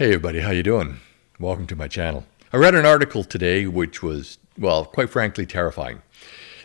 Hey everybody, how you doing? Welcome to my channel. I read an article today which was, well, quite frankly, terrifying.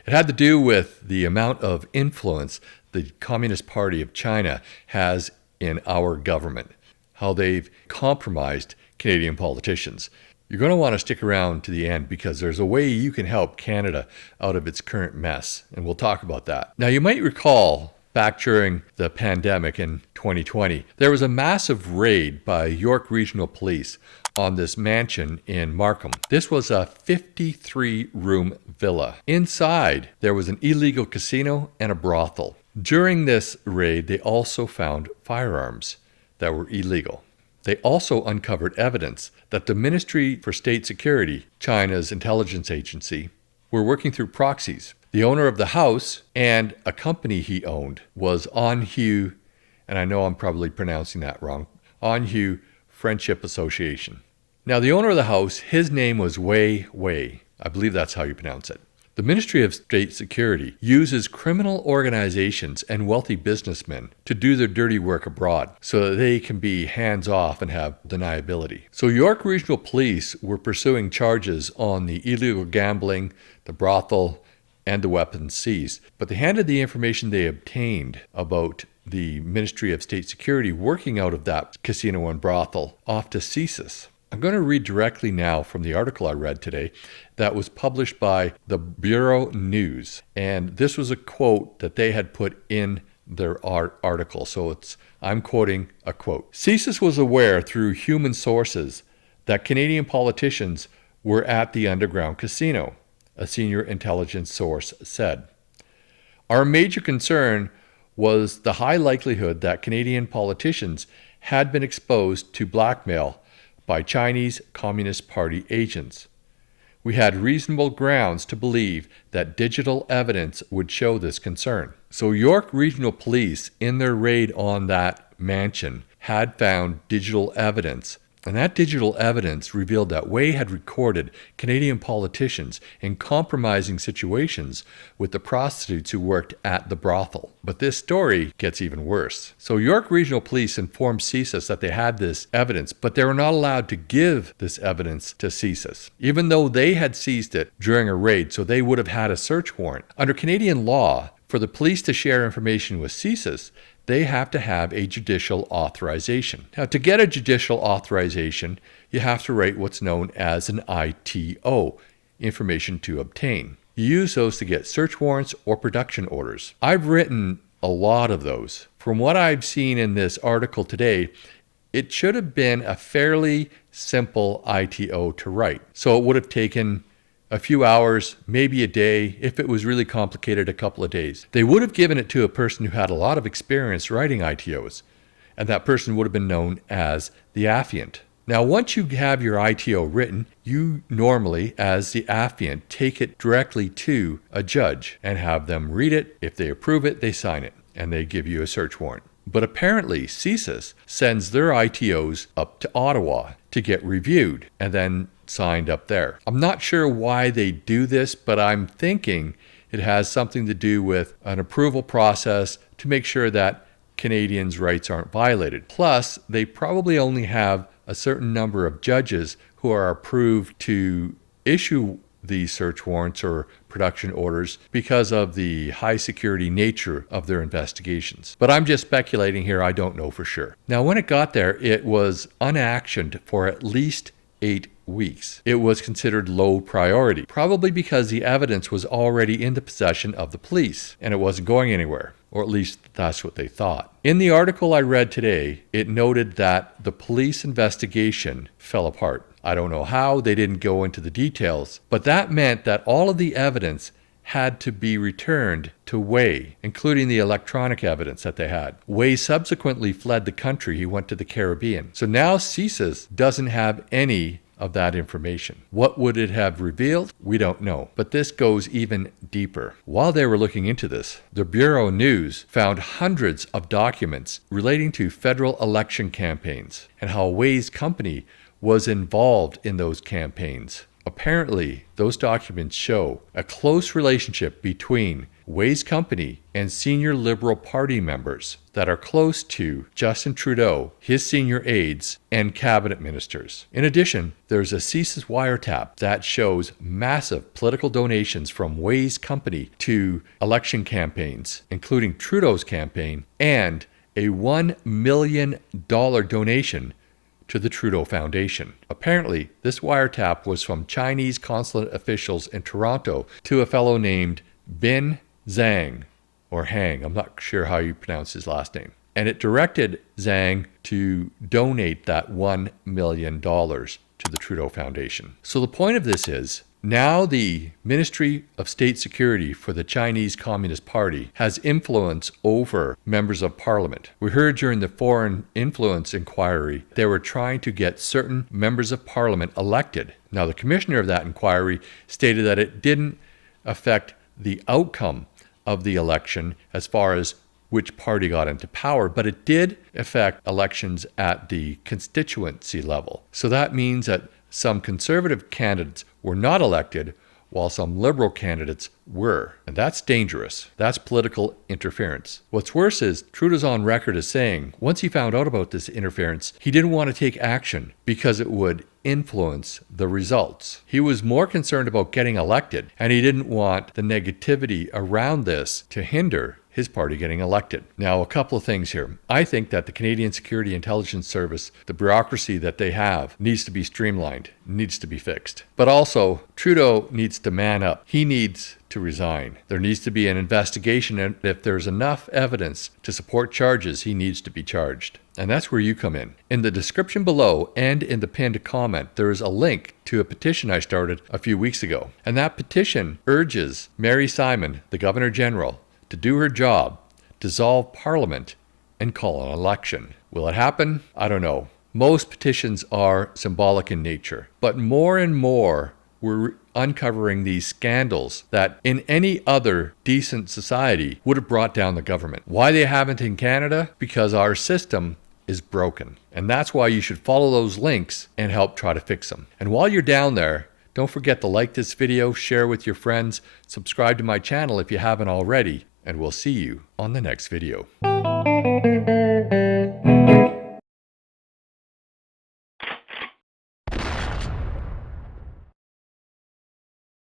It had to do with the amount of influence the Communist Party of China has in our government, how they've compromised Canadian politicians. You're going to want to stick around to the end because there's a way you can help Canada out of its current mess, and we'll talk about that. Now, you might recall back during the pandemic in 2020, there was a massive raid by York Regional Police on this mansion in Markham. This was a 53-room villa. Inside, there was an illegal casino and a brothel. During this raid, they also found firearms that were illegal. They also uncovered evidence that the Ministry for State Security, China's intelligence agency, were working through proxies. The owner of the house and a company he owned was Anhu, and I know I'm probably pronouncing that wrong, Anhu Friendship Association. Now, the owner of the house, his name was Wei Wei. I believe that's how you pronounce it. The Ministry of State Security uses criminal organizations and wealthy businessmen to do their dirty work abroad so that they can be hands-off and have deniability. So York Regional Police were pursuing charges on the illegal gambling, the brothel, and the weapons seized. But they handed the information they obtained about the Ministry of State Security working out of that casino and brothel off to CSIS. I'm going to read directly now from the article I read today that was published by the Bureau News. And this was a quote that they had put in their article. So I'm quoting a quote. CSIS was aware through human sources that Canadian politicians were at the underground casino, a senior intelligence source said. Our major concern was the high likelihood that Canadian politicians had been exposed to blackmail by Chinese Communist Party agents. We had reasonable grounds to believe that digital evidence would show this concern. So York Regional Police, in their raid on that mansion, had found digital evidence. And that digital evidence revealed that Wei had recorded Canadian politicians in compromising situations with the prostitutes who worked at the brothel. But this story gets even worse. So York Regional Police informed CSIS that they had this evidence, but they were not allowed to give this evidence to CSIS, even though they had seized it during a raid, so they would have had a search warrant. Under Canadian law, for the police to share information with CSIS, they have to have a judicial authorization. Now, to get a judicial authorization, you have to write what's known as an ITO, information to obtain. You use those to get search warrants or production orders. I've written a lot of those. From what I've seen in this article today, it should have been a fairly simple ITO to write. So it would have taken a few hours, maybe a day. If it was really complicated, a couple of days. They would have given it to a person who had a lot of experience writing ITOs, and that person would have been known as the affiant. Now, once you have your ITO written, you normally, as the affiant, take it directly to a judge and have them read it. If they approve it, they sign it, and they give you a search warrant. But apparently, CSIS sends their ITOs up to Ottawa to get reviewed and then signed up there. I'm not sure why they do this, but I'm thinking it has something to do with an approval process to make sure that Canadians' rights aren't violated. Plus, they probably only have a certain number of judges who are approved to issue these search warrants or production orders because of the high security nature of their investigations. But I'm just speculating here, I don't know for sure. Now, when it got there, it was unactioned for at least 8 weeks. It was considered low priority, probably because the evidence was already in the possession of the police and it wasn't going anywhere, or at least that's what they thought. In the article I read today, it noted that the police investigation fell apart. I don't know how, they didn't go into the details, but that meant that all of the evidence had to be returned to Wei, including the electronic evidence that they had. Wei subsequently fled the country. He went to the Caribbean. So now CSIS doesn't have any of that information. What would it have revealed? We don't know. But this goes even deeper. While they were looking into this, the Bureau News found hundreds of documents relating to federal election campaigns and how Wei's company was involved in those campaigns. Apparently, those documents show a close relationship between Wei's company and senior Liberal Party members that are close to Justin Trudeau, his senior aides, and cabinet ministers. In addition, there's a CSIS wiretap that shows massive political donations from Wei's company to election campaigns, including Trudeau's campaign, and a $1 million donation to the Trudeau Foundation. Apparently, this wiretap was from Chinese consulate officials in Toronto to a fellow named Bin Zhang, or Hang, I'm not sure how you pronounce his last name. And it directed Zhang to donate that $1 million to the Trudeau Foundation. So the point of this is, now the Ministry of State Security for the Chinese Communist Party has influence over members of parliament. We heard during the foreign influence inquiry they were trying to get certain members of parliament elected. Now the commissioner of that inquiry stated that it didn't affect the outcome of the election as far as which party got into power, but it did affect elections at the constituency level. So that means that some conservative candidates were not elected, while some liberal candidates were. And that's dangerous. That's political interference. What's worse is Trudeau's on record as saying, once he found out about this interference, he didn't want to take action because it would influence the results. He was more concerned about getting elected, and he didn't want the negativity around this to hinder his party getting elected. Now, a couple of things here. I think that the Canadian Security Intelligence Service, the bureaucracy that they have, needs to be streamlined, needs to be fixed. But also, Trudeau needs to man up. He needs to resign. There needs to be an investigation, and if there's enough evidence to support charges, he needs to be charged. And that's where you come in. In the description below and in the pinned comment, there is a link to a petition I started a few weeks ago. And that petition urges Mary Simon, the Governor General, to do her job, dissolve Parliament, and call an election. Will it happen? I don't know. Most petitions are symbolic in nature, but more and more we're uncovering these scandals that in any other decent society would have brought down the government. Why they haven't in Canada? Because our system is broken. And that's why you should follow those links and help try to fix them. And while you're down there, don't forget to like this video, share with your friends, subscribe to my channel if you haven't already, and we'll see you on the next video.